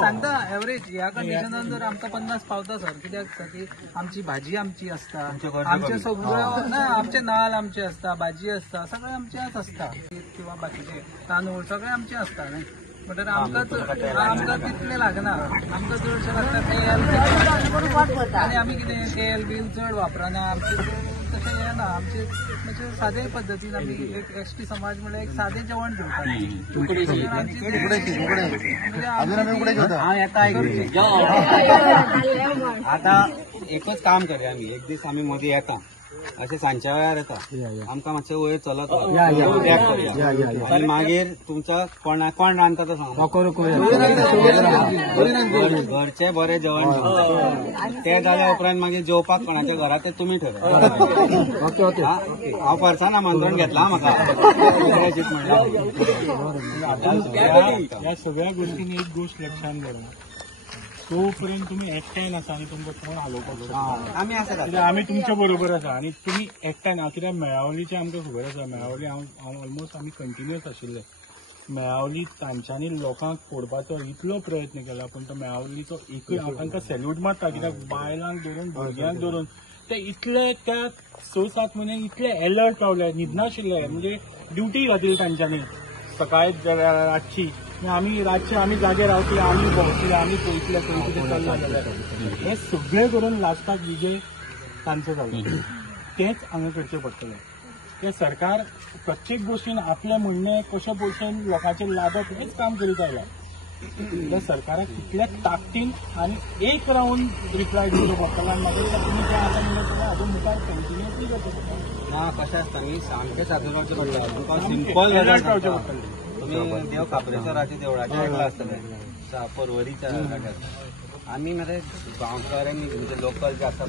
सांगता एवरेज ह्या कंडिशनान जर आमकां 50 पावता सर. कित्याक की आमची भाजी आमची असता, आमचे सगळं ना, आमचे नाल आमचे असता, भाजी असता, सगळे आमचेच असता. किंवा बाकीचे तांदूळ सगळे आमचे असता न्ही. म्हणटकीर आमकां तितले लागना. आमकां चडशें लागता तेल, आनी आमी कितें तेल बील चड वापरना. आमचे तशें हें ना. आमचे म्हणजे सादे पद्दतीन आमी एक ST समाज म्हणल्यार एक सादें जेवण जेवतात. आता एकच काम करूया आमी. एक दीस आमी मदीं येता अशें सांजच्या वेळार येता. आमकां मातशें वयर चलत करूया आनी मागीर तुमच्या कोण रांदता तो सांग. घरचें बरें जेवण ते जाल्या उपरांत मागीर जेवपाक कोणाच्या घरा ते तुमी ठरवा. हांव फरसान आमंत्रण घेतलां म्हाका. या सगळ्या गोष्टींनी एक गोष्ट लक्षात दवरा. तोपर्यंत तुम्ही एकट्यान आसा आनी तुमकां कोण हालोवपाक शकता. आमी आसा आमी तुमच्या बरोबर आसा आनी तुमी एकट्यान. कित्याक मेळावलीचे आमकां खबर आसा. मेळावली हांव ऑलमोस्ट आमी कंटिन्युअस आशिल्ले. मेळावली तांच्यांनी लोकांक फोडपाचो इतलो प्रयत्न केला, पण तो मेळावलीचो एकूय हांव तांकां सॅल्यूट मारता. कित्याक बायलांक धरून भुरग्यांक धरून ते इतले त्या 6-7 म्हयने इतले अलर्ट रावले, न्हिदनाशिल्ले. म्हणजे ड्युटी घातली तांच्यांनी सकाळी रातची. आमी रातचे आमी जागे रावतले, आमी भोंवतले, आमी पळयतले खंय कितें चल्लां जाल्यार. हे सगळे करून लास्टाक विजय तांचो जालो. तेच हांगा करचें पडटलें. ते सरकार प्रत्येक गोष्टीन आपलें म्हणणें कशे भशेन लोकांचेर लादप हेच काम करीत आयला. त्या सरकाराक कितल्या ताकदीन आनी एक रावंड रिप्लाय दिवचो पडटलो. आनी मागीर तुमी जें आतां म्हणलें तें हातूंत मुखार कंटिन्युअसली करचें पडटलें. ना कशें आसता न्ही, सामकें सादूर रावचें पडटा. तुमकां सिंपल रावचें पडटलें. तुमी देव कापरेश्वराच्या देवळाचें आयकलां आसतलें. पर्वरीच्या जाग्यार आमी मरे गांवकारांनी म्हणजे लोकल जे आसा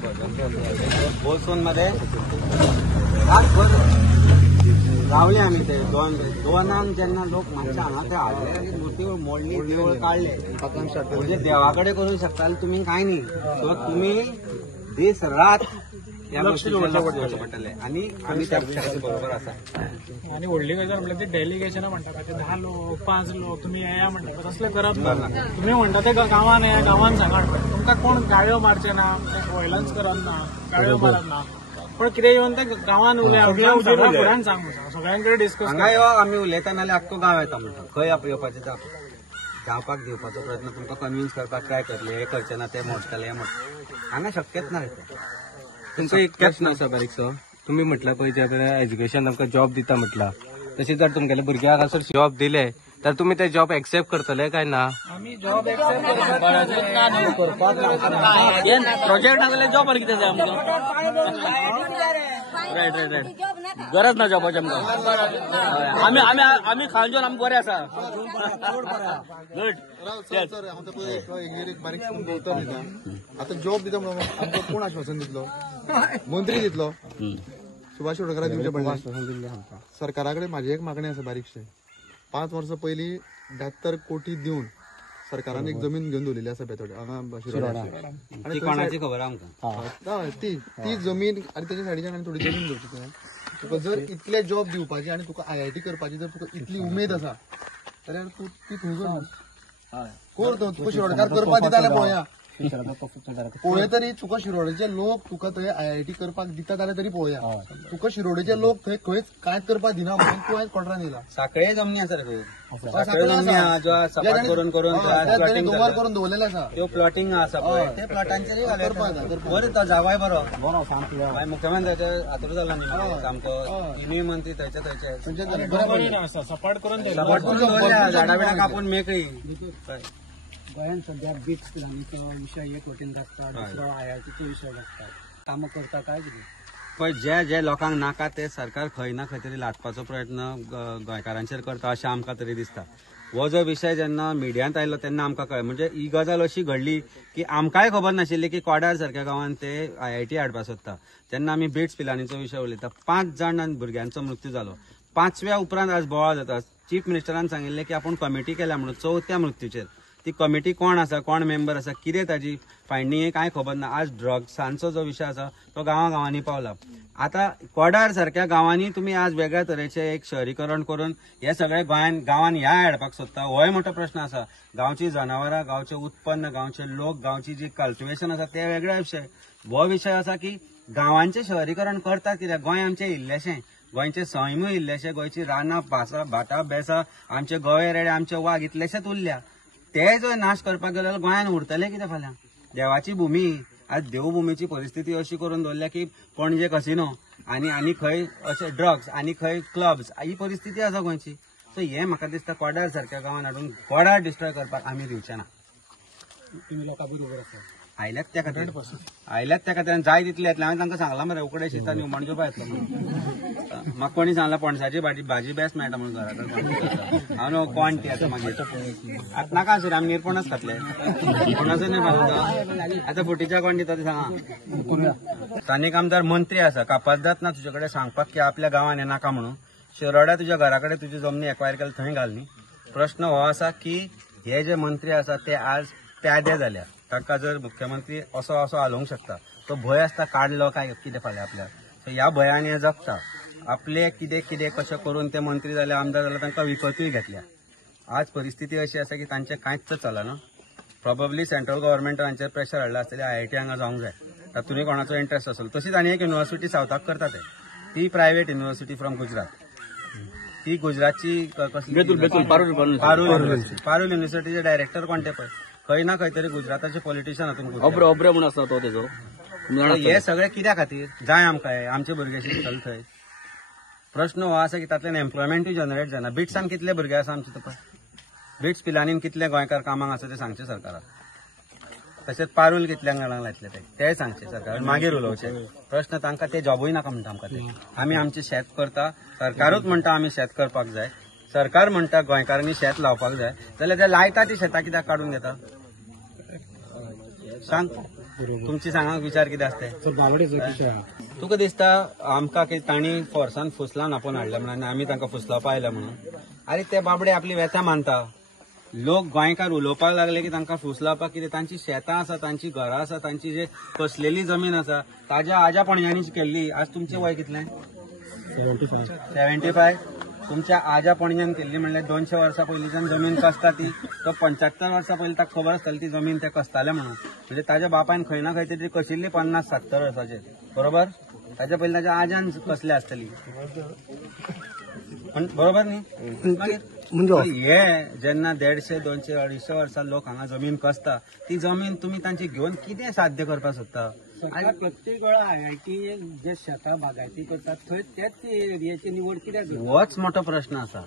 बसून मरे रातभर रावले आमी. ते दोनांक जेन्ना लोक मातशे हांगा ते हाडले आनी मूर्ती मोडली, देवळ काडले. म्हणजे देवा कडेन करूंक शकता तुमी कांय न्ही. सो तुमी दीस रात ह्या गोष्टीचेर लक्ष दिवचें पडटलें आनी आमी त्या पक्षाच्या बरोबर आसा. आणि व्हडली गजाल म्हटल्यार ते डेलिगेशनां म्हणटा ते 10 लोक 5 लोक तुम्ही येया म्हणटा तसलें करप ना. तुम्ही म्हणटा ते गांवान येया गांवान सांगात तुमकां कोण गाळ्यो मारचे ना व्हायलन्स करप ना गाळ्यो मारप ना पण कितें येवन ते गांवान उलया फुड्यान सांग सगळ्यांकडे डिस्कस हांगा यो आमी उलयता नाल्यार आख्खो गांव येता म्हणटा खंय येवपाचें जावपाक दिवपाचो प्रयत्न तुमकां कन्विन्स करपाक ट्राय करतले हे करचे ना ते मोडटले हे मोडटले हांगा शक्यच ना तुमकां एक प्रश्न आसा बारीकसो तुम्ही म्हटला पळय जे एज्युकेशन आमकां जॉब दिता म्हटला तशें जर तुमगेल्या भुरग्याक हांगासर जॉब दिले तर तुम्ही ते जॉब एक्सेप्ट करतले काय ना? आमी जॉब एक्सेप्ट करपाक प्रोजेक्ट नाजाल्यार जॉबार कितें जाय आमकां? रायट रायट रायट गरज ना जॉबाची आमकां. आमी खावन जेवन आमी बरे आसा. सर हांव तुका एक बारीक तुमकां उत्तर दिता. आतां जॉब दिता म्हणून आमकां कोण आश्वासन दितलो? मंत्री दितलो. सुभाष शिरोडकराक दिवचें पडलें. सरकारा कडेन म्हाजी एक मागणी आसा बारीकशी. 5 वर्सां पयलीं 72 कोटी दिवन सरकारान एक जमीन घेवन दवरलेली आसा बेतोडे हांगा शिरोडा. ती कोणाची खबर आमकां? ती जमीन आनी तेच्या सायडीच्यान आनी थोडी जमीन घेवची तुवें. तुका जर इतले जॉब दिवपाचे आनी तुका IIT करपाची जर तुका इतली उमेद आसा जाल्यार तूं ती थंय कर तुका शिरोडकार करपाक दिता जाल्यार पळोवया. पळय तरी तुका शिरोडेचे लोक तुका थंय IIT करपाक दिता जाल्यार तरी पळोवया. तुका शिरोडेचे लोक थंय खंयच कांयच करपाक दिना म्हणून तूं आयज कोर्टान येयला. साखळे जमनी आसा रे साखळे जमनी आहा ज्यो सपाट करून प्लॉटिंग करून दवरलेले आसा. त्यो प्लॉटिंग आसा पळय ते प्लॉटांचेर बरें तो जावाय बरो मुख्यमंत्र्याच्या हातूर जाला न्ही सामको तिनूय मंत्री थंयचे सपाट करून दवरल्या झाडां बिडां कापून मेकळी. गोंयांत सध्या बिट्स पिलांनीचो विशय एक वटेन आसता दुसरो IITचो विशय आसता. कामां करता काय कितें पण जे लोकांक नाका ते सरकार खंय ना खंय तरी लादपाचो प्रयत्न गोंयकारांचेर करता अशें आमकां तरी दिसता. हो जो विशय जेन्ना मिडियांत आयलो तेन्ना आमकां कळ्ळें म्हणजे ही गजाल अशी घडली की आमकांय खबर नाशिल्ली की कोडार सारक्या गांवांत ते IIT हाडपाक सोदता. तेन्ना आमी बिट्स पिलांनीचो विशय उलयता. 5 जाण भुरग्यांचो मृत्यू जालो. 5व्या उपरांत आज बोवाळ जाता. चीफ मिनिस्टरान सांगिल्लें की आपूण कमिटी केल्या म्हणून 4थ्या मृत्यूचेर. ती कमिटी कोण आसा कोण मेंबर आसा कितें ताजी फायंडींग कांय खबर ना. आज ड्रग्सांचो जो विशय आसा तो गांवांनी पावला. आता कोडार सारख्या गांवांनी तुम्ही आज वेगळ्या तरेचे एक शहरीकरण करून हे सगळे गांवांन ह्या हाडपाक सोदता. होय मोठो प्रश्न आसा. गांवची जनावरां गांवचे उत्पन्न गांवचे लोक गांवची जी कल्टिवेशन आसा ते वेगळे विशय. हो विशय आसा की गांवांचे शहरीकरण करतात कित्याक गोंय आमचें इल्लेशें गोंयचे सैमूय इल्लेशें गोंयची रानां भाटां बेसां आमचे गवे रेडे आमचे वाघ इतलेशेच उरल्या. ते जर नाश करपाक गेले जाल्यार गोंयान उरतले कितें फाल्यां? देवाची भुमी आज देवभुमीची परिस्थिती अशी करून दवरल्या की पणजे कसिनो आनी खंय अशे ड्रग्स आनी खंय क्लब्स ही परिस्थिती आसा गोंयची. सो हे म्हाका दिसता कोडार सारक्या गांवांन हाडून कोडार डिस्ट्रॉय करपाक आमी दिवचे ना. तुम्ही लोकां बरोबर आसा. आयल्यात त्या खातीर जाय तितले येतले. हांवें तांकां सांगलां मरे उकडे शितांनी हुमण घेवपा येतलो म्हणून. म्हाका कोणी सांगलां पणसाची भाजी बेस्ट मेळटा म्हणून घरा कडेन. हांव न्हू कोण ती आतां मागीर आतां नाका आसूं आमी निरपणच खातले कोणाचो नाही पावता. आतां फुटीच्या कोण दिता ते सांगा. स्थानीक आमदार मंत्री आसा कापासदात ना तुजे कडेन सांगपाक की आपल्या गांवांन हें नाका म्हणून. शिरोड्या तुज्या घरा कडेन तुजी जमनी एक्वायर केली थंय घाल न्ही. प्रश्न हो आसा की हे जे मंत्री आसा ते आज प्यादे जाल्या. ताका जर मुख्यमंत्री असो हालोवंक शकता तो भंय आसता काडलो काय कितें फाल्यां आपल्याक. सो ह्या भंयान हे जगता. आपले कितें कशें करून ते मंत्री जाले आमदार जाले तांकां विकतूय घेतल्या. आज परिस्थिती अशी आसा की तांचें कांयच चलना. प्रोबेबली सेंट्रल गव्हर्मेंटान हांचेर प्रेशर हाडला आसतलें IIT हांगा जावंक जाय. तातूंय कोणाचो इंट्रस्ट आसलो. तशीच आनी एक युनिव्हर्सिटी सावथाक करता ते. ती प्रायव्हेट युनिव्हर्सिटी फ्रॉम गुजरात. ती गुजरातची पारूल युनिव्हर्सिटीचे डायरेक्टर कोण ते पळय खंय ना खंय तरी गुजराताचे पॉलिटिशियन हातून ऑब्रे म्हणून आसता तो तेजो. हे सगळे कित्या खातीर जाय आमकां आमचे भुरगे शिकतले थंय. प्रश्न हो आसा की तातल्यान एम्प्लॉयमेंटूय जनरेट जायना. बिट्सान कितले भुरगे आसा आमचे तुका बिट्स पिलांनीन कितले गोंयकार कामाक आसा ते सांगचे सरकाराक. तशेंच पारूल कितल्यांक जाणांक लायतले ते सांगचे सरकार मागीर उलोवचे. प्रश्न तांकां ते जॉबूय नाका म्हणटा आमकां ते. आमी आमचें शेत करता. सरकारूच म्हणटा आमी शेत करपाक जाय. सरकार म्हणटा गोंयकारांनी शेत लावपाक जाय जाल्यार ते लायता ती शेतां कित्याक काडून घेता सांग. तुमची सांगाक विचार कितें आसता. तुका दिसता आमकां की तांणी फोर्सान फुसलावन आपोवन हाडल्या म्हणून आमी तांकां फुसलावपा आयल्या म्हणून. अरे ते बाबडे आपली व्यथा मानता. लोक गोंयकार उलोवपाक लागले की तांकां फूस लावपाक कितें तांची शेतां आसा, तांची घरां आसा, तांची जे कसलेली जमीन आसा ताज्या आज्या पणज्यांनीच केल्ली. आज तुमचें वय कितलें? 75. तुमच्या आज्या पणज्यान केल्ली म्हणल्यार 200 वर्सां पयलींच्यान जमीन कसता ती. तो 75 वर्सां पयलीं ताका खबर आसताली ती जमीन ते कसताले म्हणून. म्हणजे ताज्या बापायन खंय ना खंय तरी कशिल्ली 50-70 वर्सांचेर, बरोबर? ताच्या पयलीं ताच्या आज्यान कसले आसतली, बरोबर न्ही? म्हणजे हे जेन्ना 150-200-250 वर्सां लोक हांगा जमीन कसता, ती जमीन तुमी तांची घेवन कितें साध्य करपाक सोदता? आणि प्रत्येक वेळा IIT जे शेतां बागायती करतात थंय त्याच एरियाची निवड कित्याक करतात? होच मोठो प्रश्न आसा.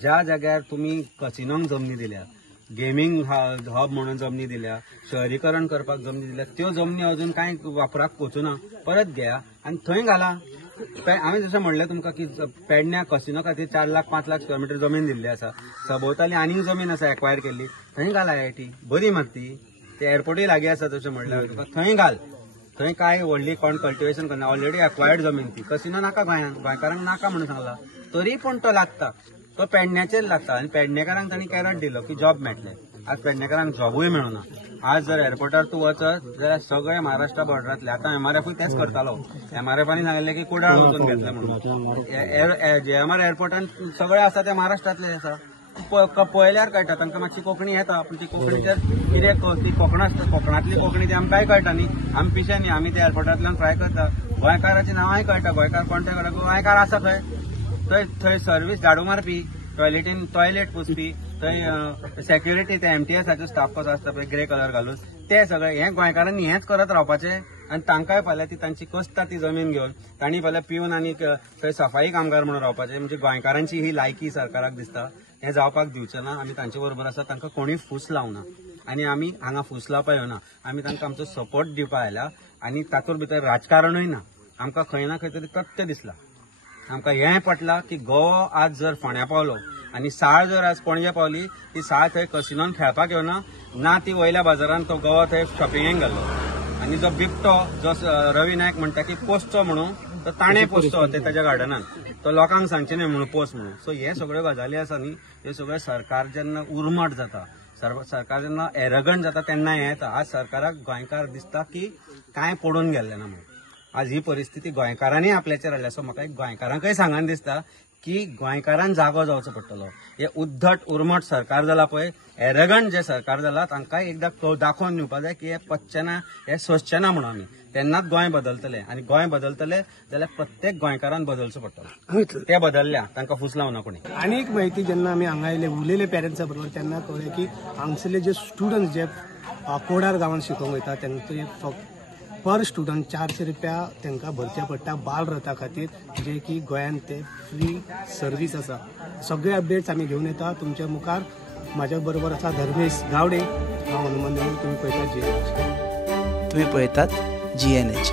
ज्या जाग्यार तुम्ही कसिनोंक जमनी दिल्या, गेमिंग हब म्हणून जमनी दिल्या, शहरीकरण करपाक जमनी दिल्या, त्यो जमनी अजून कांय वापराक पोचूना, परत घेया आणि थंय घाला. हांवें जशें म्हणलें तुमकां की पेडण्या कसिनो खातीर 4 लाख 5 लाख स्क्वेअर मीटर जमीन दिल्ली आसा. सभोवताली आनीक जमीन आसा एक्वायर केल्ली, थंय घाल IIT. बरी मात ती, ते एअरपोर्टूय लागीं आसा तशें म्हणल्यार तुका थंय घाल. थंय काय व्हडली कोण कल्टिवेशन करना, ऑलरेडी एक्वायर्ड जमीन ती. कसिनो नाका गोंयांत, गोंयकारांक नाका म्हणून सांगला, तरी पूण तो लागता. तो पेडण्याचेर लागता आनी पेडणेकारांक तांणी कॅरट दिलो की जॉब मेळटले. आज पेडणेकारांक जॉबूय मेळना. आज जर एअरपोर्टार तूं वचत जाल्यार सगळे महाराष्ट्रा बॉर्डरांतले, आतां MRFूय तेच करतालो. MRFांनी सांगिल्लें की कुडाळ वचून घेतले म्हणून. JMR एअरपोर्टान सगळे आसा ते महाराष्ट्रांतले आसा. पळयल्यार कळटा तांकां मातशी कोंकणी येता, पूण ती कोंकणीचेर कितें ती कोकणांतली कोंकणी ती आमकां कांय कळटा न्ही. आमी पिशे न्ही, आमी त्या एअरपोर्टांतल्यान ट्राय करता. गोंयकाराची नांवांय कळटा, गोंयकार कोणते कळटा, गोंयकार आसा थंय सर्वीस झाडू मारपी, टॉयलेटीन टॉयलेट पुसपी, थंय सेक्युरिटी ते MTSाचो स्टाफ कसो आसता पळय ग्रे कलर घालून, ते सगळे हे गोंयकारांनी हेच करत रावपाचें. आनी तांकांय फाल्यां ती तांची कसता ती जमीन घेवन तांणी फाल्यां पिवन आनी थंय सफाई कामगार म्हणून रावपाचें. म्हणजे गोंयकारांची ही लायकी सरकाराक दिसता. हे जावपाक दिवचें ना. आमी तांचे बरोबर आसा, तांकां कोणीय फूस लावना आनी आमी हांगा फूस लावपाक येवना. आमी तांकां आमचो सपोर्ट दिवपाक आयला आनी तातूंत भितर राजकारणूय ना. आमकां खंय ना खंय तरी तथ्य दिसला. आमकां हें पटला की गोवा आज जर फोंड्या पावलो आनी साळ जर आज पणजे पावली, ती साळ थंय कसिनोन खेळपाक येवना ना, ती वयल्या बाजारांत तो गोवा थंय शॉपिंगेक गेल्लो. आनी जो बिबटो जो रवी नायक म्हणटा की पोसचो म्हणून, तो ताणें पोसचो ते ताच्या गार्डनान, तो लोकांक सांगचे न्ही म्हणून पोस म्हणून. सो हे सगळ्यो गजाली आसा न्ही, ह्यो सगळ्यो सरकार जेन्ना उर्मट जाता, सरकार जेन्ना एरगंट जाता तेन्ना हें येता. आज सरकाराक गोंयकार दिसता की कांय पडून गेल्लें ना म्हणून. आज ही परिस्थिती गोंयकारांनी आपल्याचेर हाडल्या. सो म्हाका एक गोंयकारांकय सांगन दिसता की गोंयकारांक जागो जावचो पडटलो. हे उद्धट उर्मट सरकार जाला पळय, एरगंट जे सरकार जाला, तांकांय एकदां दाखोवन दिवपाक जाय की हे पचचें ना, हे सोंसचें ना म्हणून आमी. तेन्नाच गोंय बदलतले आनी गोंय बदलतले जाल्यार प्रत्येक गोंयकारान बदलचो पडटलो. ते बदलल्या, तांकां फूस लावना कोणी. आनी एक म्हायती जेन्ना आमी हांगा आयले उलयले पेरंट्सा बरोबर तेन्ना कळ्ळें की हांगसरले जे स्टुडंट्स जे कोडार गांवांत शिकोवंक वयता तेंचे फक्त पर स्टुडंट 400 रुपया तांकां भरचे पडटा बाल रथा खातीर, जे की गोंयांत ते फ्री सर्वीस आसा. सगळे अपडेट्स आमी घेवन येता तुमच्या मुखार. म्हाज्या बरोबर आसा धर्मेश गावडे, हांव हनुमान. तुम्ही पळयतात GNH.